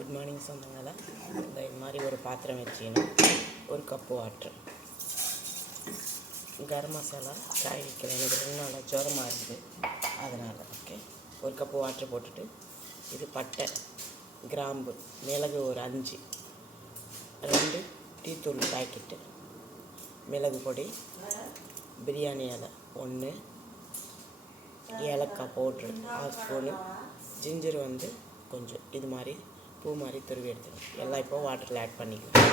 Good morning சொந்தங்களா. இந்த மாதிரி ஒரு பாத்திரம் வச்சுக்கணும். ஒரு கப்பு வாட்டர், கரம் மசாலா காய் வைக்கிறேன். எனக்கு 2 நாளாக ஜுரமாக இருக்குது, அதனால் ஓகே. ஒரு கப்பு வாட்டர் போட்டுட்டு, இது பட்டை, கிராம்பு, மிளகு ஒரு 5, 2 டீத்தூள் பாக்கெட்டு, மிளகு பொடி, பிரியாணி இலை 1, ஏலக்காய் பவுட்ரு 1 ஸ்பூனு, ஜிஞ்சர் கொஞ்சம் இது மாதிரி பூ மாதிரி துருவி எடுத்துக்கணும். எல்லாம் இப்போ வாட்டரில் ஆட் பண்ணிக்கலாம்.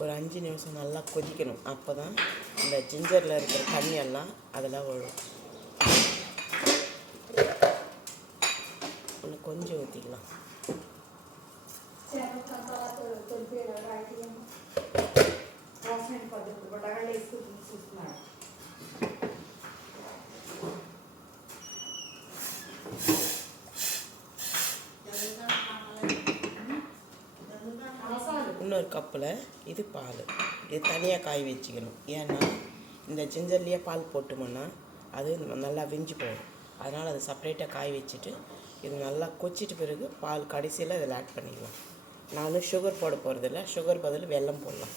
ஒரு 5 நிமிஷம் நல்லா கொதிக்கணும். அப்போ தான் இந்த ஜிஞ்சரில் இருக்கிற தண்ணியெல்லாம் அதில் விழும். இன்னும் கொஞ்சம் ஊற்றிக்கலாம். இன்னொரு கப்பில் இது பால், இது தனியாக காய் வச்சுக்கணும். ஏன்னா இந்த ஜிஞ்சர்லேயே பால் போட்டோம்னா அது நல்லா விஞ்சி போகும். அதனால் அதை செப்பரேட்டாக காய் வச்சுட்டு இது நல்லா கொச்சிட்டு பிறகு பால் கடைசியில் இதில் ஆட் பண்ணிக்கலாம். நானும் சுகர் போட போகிறதில்ல, சுகர் பதில் வெல்லம் போடலாம்.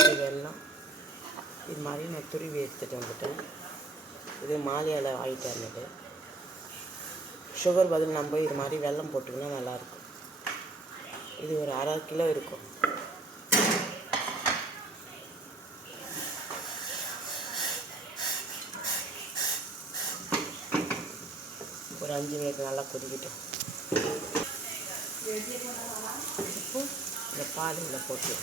இது வெல்லம் இது மாதிரி நான் துருவி எடுத்துகிட்டு வந்துட்டேன். இது மாலையால் ஆகிட்டு இருந்தது. சுகர் பதில் நம்ம இது மாதிரி வெல்லம் போட்டிங்கன்னா நல்லாயிருக்கும். இது ஒரு 1/2 கிலோ இருக்கும். ஒரு 5 மினிட் நல்லா கொதிக்கிட்டோம். இப்போ இந்த பால் இதில் போட்டு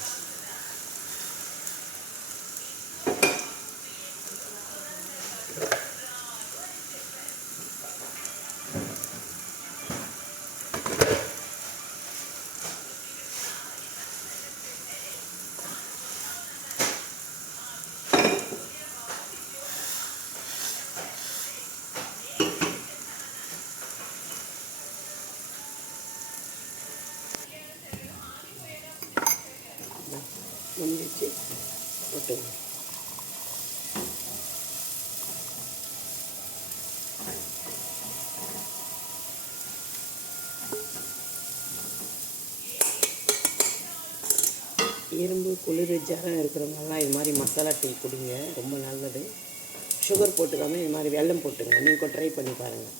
முடிஞ்சிச்சு விட்டுங்க. இரும்பு குளிர் ஜரம் இருக்கிறவங்கலாம் இது மாதிரி மசாலா டீ குடிங்க, ரொம்ப நல்லது. சுகர் போட்டுக்காமல் இது மாதிரி வெல்லம் போட்டுங்க. நீங்கள் ட்ரை பண்ணி பாருங்கள்.